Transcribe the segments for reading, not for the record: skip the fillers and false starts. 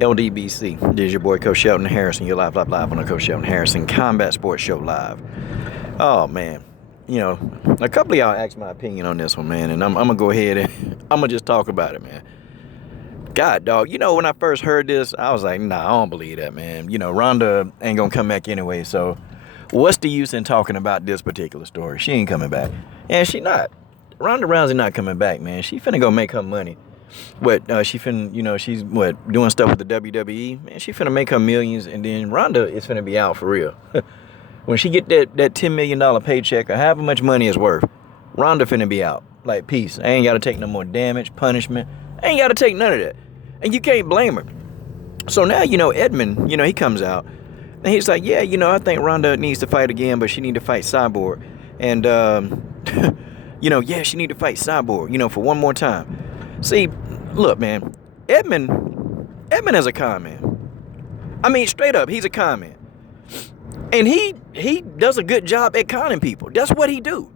LDBC. This is your boy Coach Shelton Harrison. You're live on the Coach Shelton Harrison Combat Sports Show live. Oh man, a couple of y'all asked my opinion on this one, man, and I'm gonna go ahead and I'm gonna just talk about it, man. God, dog, when I first heard this, I was like, nah, I don't believe that, man. Ronda ain't gonna come back anyway, so what's the use in talking about this particular story? She ain't coming back, and she not. Ronda Rousey not coming back, man. She finna go make her money. She finna, she's doing stuff with the WWE, man. She finna make her millions, and then Ronda is finna be out for real. When she get that $10 million paycheck or however much money it's worth, Ronda finna be out. Like, peace. I ain't gotta take no more damage, punishment. I ain't gotta take none of that. And you can't blame her. So now, Edmond, he comes out, and he's like, yeah, I think Ronda needs to fight again, but she need to fight Cyborg. And, yeah, she need to fight Cyborg, for one more time. See, look, man, Edmond is a con man. I mean, straight up, he's a con man. And he does a good job at conning people. That's what he do.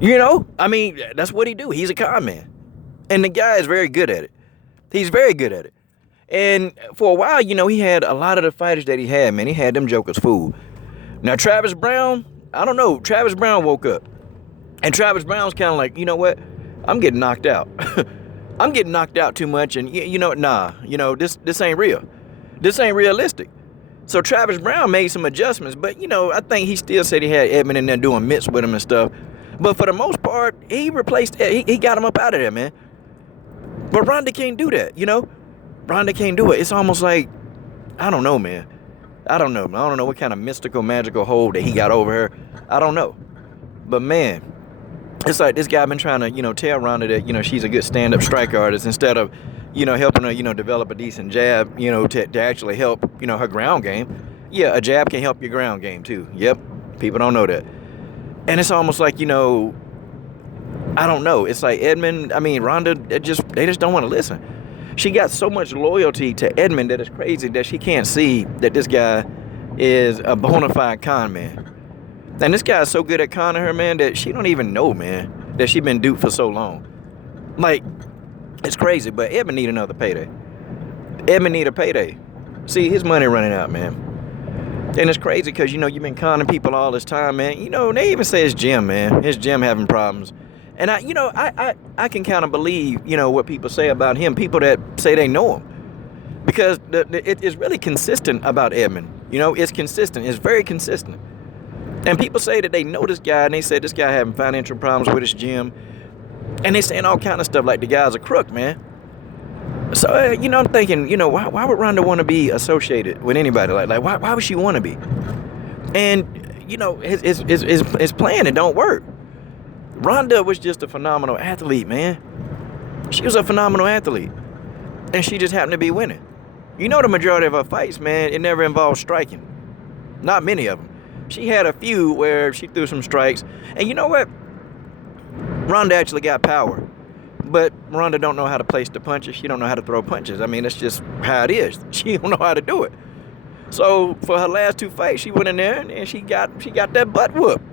That's what he do. He's a con man. And the guy is very good at it. He's very good at it. And for a while, he had a lot of the fighters that he had, man. He had them jokers fooled. Now, Travis Brown, I don't know. Travis Brown woke up. And Travis Brown's kind of like, you know what? I'm getting knocked out. I'm getting knocked out too much. And, this ain't real. This ain't realistic. So Travis Brown made some adjustments. But, I think he still said he had Edmond in there doing mitts with him and stuff. But for the most part, he replaced, he got him up out of there, man. But Ronda can't do that, Ronda can't do it. It's almost like, I don't know, man. I don't know what kind of mystical, magical hold that he got over her. I don't know. But, man, it's like this guy been trying to, tell Ronda that, she's a good stand-up strike artist instead of, helping her, develop a decent jab, to actually help, her ground game. Yeah, a jab can help your ground game, too. Yep, people don't know that. And it's almost like, I don't know. It's like Ronda, they just don't want to listen. She got so much loyalty to Edmond that it's crazy that she can't see that this guy is a bona fide con man. And this guy is so good at conning her, man, that she don't even know, man, that she been duped for so long. Like, it's crazy, but Edmond need another payday. Edmond need a payday. See, his money running out, man. And it's crazy because, you've been conning people all this time, man. They even say his gym, man. His gym having problems. And I can kind of believe, what people say about him, people that say they know him. Because it's really consistent about Edmond. It's consistent. It's very consistent. And people say that they know this guy, and they say this guy having financial problems with his gym. And they saying all kind of stuff like the guy's a crook, man. So, I'm thinking, why would Ronda want to be associated with anybody? Like why would she want to be? And, his plan, it don't work. Ronda was just a phenomenal athlete, man. She was a phenomenal athlete. And she just happened to be winning. The majority of her fights, man, it never involved striking. Not many of them. She had a few where she threw some strikes. And you know what? Ronda actually got power. But Ronda don't know how to place the punches. She don't know how to throw punches. That's just how it is. She don't know how to do it. So for her last two fights, she went in there and she got that butt whooped.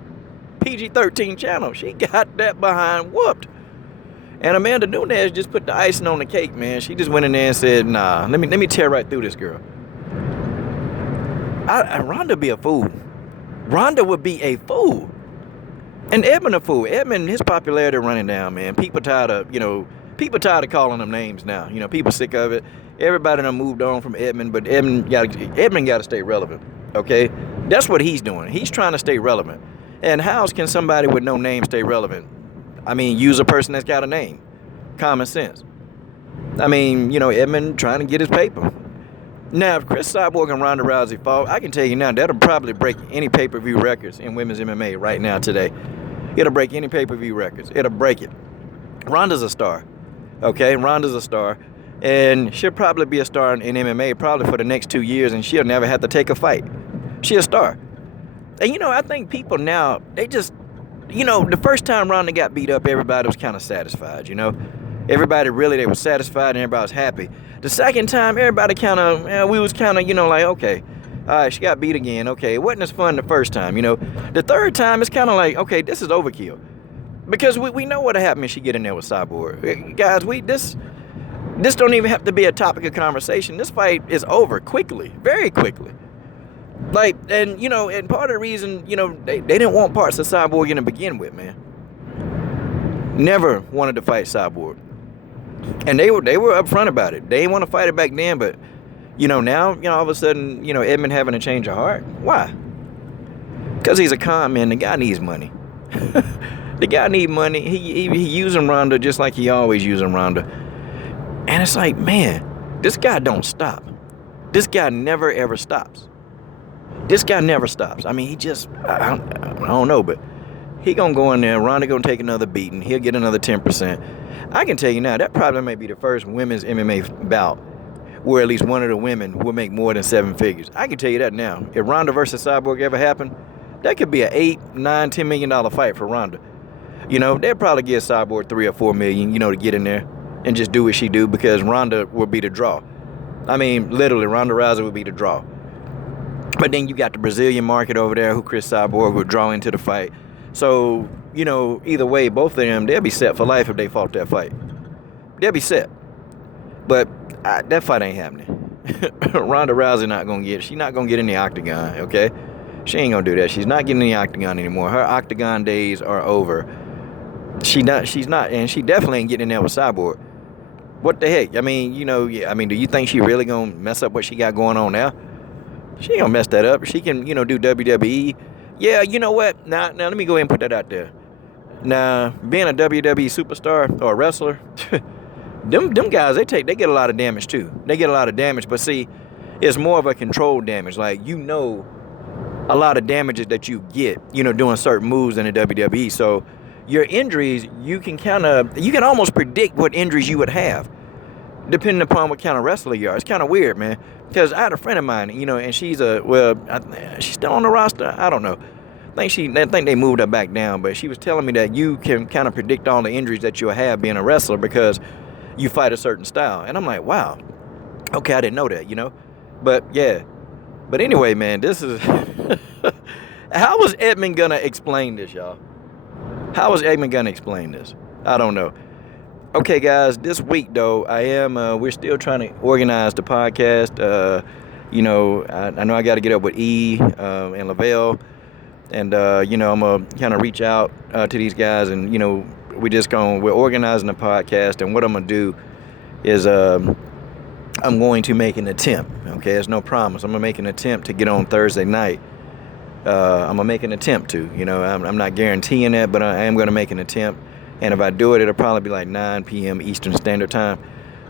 PG-13 channel. She got that behind whooped. And Amanda Nunes just put the icing on the cake, man. She just went in there and said, nah, let me tear right through this girl. Ronda be a fool. Ronda would be a fool. And Edmond a fool. Edmond, his popularity running down, man. People tired of calling them names now. People sick of it. Everybody done moved on from Edmond, but Edmond got to stay relevant, okay? That's what he's doing. He's trying to stay relevant. And how else can somebody with no name stay relevant? Use a person that's got a name. Common sense. Edmond trying to get his paper. Now, if Cris Cyborg and Ronda Rousey fought, I can tell you now, that'll probably break any pay-per-view records in women's MMA right now today. It'll break any pay-per-view records. It'll break it. Ronda's a star. Okay? Ronda's a star. And she'll probably be a star in MMA probably for the next 2 years, and she'll never have to take a fight. She's a star. And, I think people now, they just, the first time Ronda got beat up, everybody was kind of satisfied, Everybody really, they were satisfied and everybody was happy. The second time, everybody kind of, we was kind of, like, okay, all right, she got beat again. Okay, it wasn't as fun the first time, The third time, it's kind of like, okay, this is overkill. Because we know what happened if she get in there with Cyborg. Guys, This don't even have to be a topic of conversation. This fight is over quickly, very quickly. Like, and you know, and part of the reason, you know, they didn't want parts of Cyborg in to begin with, man. Never wanted to fight Cyborg. And they were upfront about it. They didn't want to fight it back then, but you know, now, you know, all of a sudden, you know, Edmond having a change of heart. Why? Because he's a con man. The guy needs money. The guy need money. He using Ronda just like he always using Ronda. And it's like, man, this guy don't stop. This guy never ever stops. This guy never stops. I mean, he just, I don't know, but he gonna go in there. Ronda gonna take another beating. He'll get another 10%. I can tell you now, that probably may be the first women's MMA bout where at least one of the women will make more than 7 figures. I can tell you that now. If Ronda versus Cyborg ever happened, that could be an $8, $9, $10 million fight for Ronda. You know, they'd probably give Cyborg $3 or $4 million, you know, to get in there and just do what she do, because Ronda will be the draw. I mean, literally, Ronda Rousey would be the draw. But then you got the Brazilian market over there who Cris Cyborg would draw into the fight. So, you know, either way, both of them, they'll be set for life if they fought that fight. They'll be set. But that fight ain't happening. Ronda Rousey she's not going to get in the octagon, okay? She ain't going to do that. She's not getting in the octagon anymore. Her octagon days are over. She's not, and she definitely ain't getting in there with Cyborg. What the heck? I mean, you know, I mean, do you think she really going to mess up what she got going on now? She ain't going to mess that up. She can, you know, do WWE. Yeah, you know what? Now let me go ahead and put that out there. Now, being a WWE superstar or a wrestler, them guys, they get a lot of damage too. They get a lot of damage, but see, it's more of a controlled damage. Like, you know, a lot of damages that you get, you know, doing certain moves in the WWE. So your injuries, you can almost predict what injuries you would have, depending upon what kind of wrestler you are. It's kind of weird, man. Because I had a friend of mine, you know, and she's she's still on the roster. I don't know. I think they moved her back down, but she was telling me that you can kind of predict all the injuries that you'll have being a wrestler because you fight a certain style. And I'm like, wow. Okay, I didn't know that, you know. But yeah. But anyway, man, this is how was Edmond gonna explain this, y'all? How was Edmond gonna explain this? I don't know. Okay, guys, this week, though, we're still trying to organize the podcast. You know, I know I got to get up with E and Lavelle. And, you know, I'm going to kind of reach out to these guys. And, you know, we're organizing the podcast. And what I'm going to do is I'm going to make an attempt. Okay, there's no promise. I'm going to make an attempt to get on Thursday night. I'm going to make an attempt to. You know, I'm not guaranteeing that, but I am going to make an attempt. And if I do it, it'll probably be like 9 p.m. Eastern Standard Time.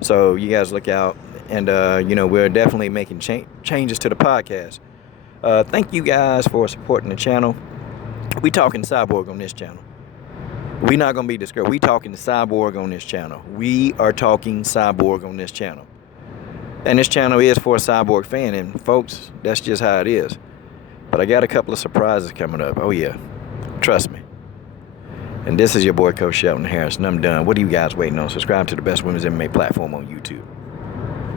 So you guys look out. And, you know, we're definitely making changes to the podcast. Thank you guys for supporting the channel. We talking Cyborg on this channel. We're not going to be discouraged. We talking Cyborg on this channel. We are talking Cyborg on this channel. And this channel is for a Cyborg fan. And, folks, that's just how it is. But I got a couple of surprises coming up. Oh, yeah. Trust me. And this is your boy, Coach Shelton Harris, and I'm done. What are you guys waiting on? Subscribe to the best women's MMA platform on YouTube.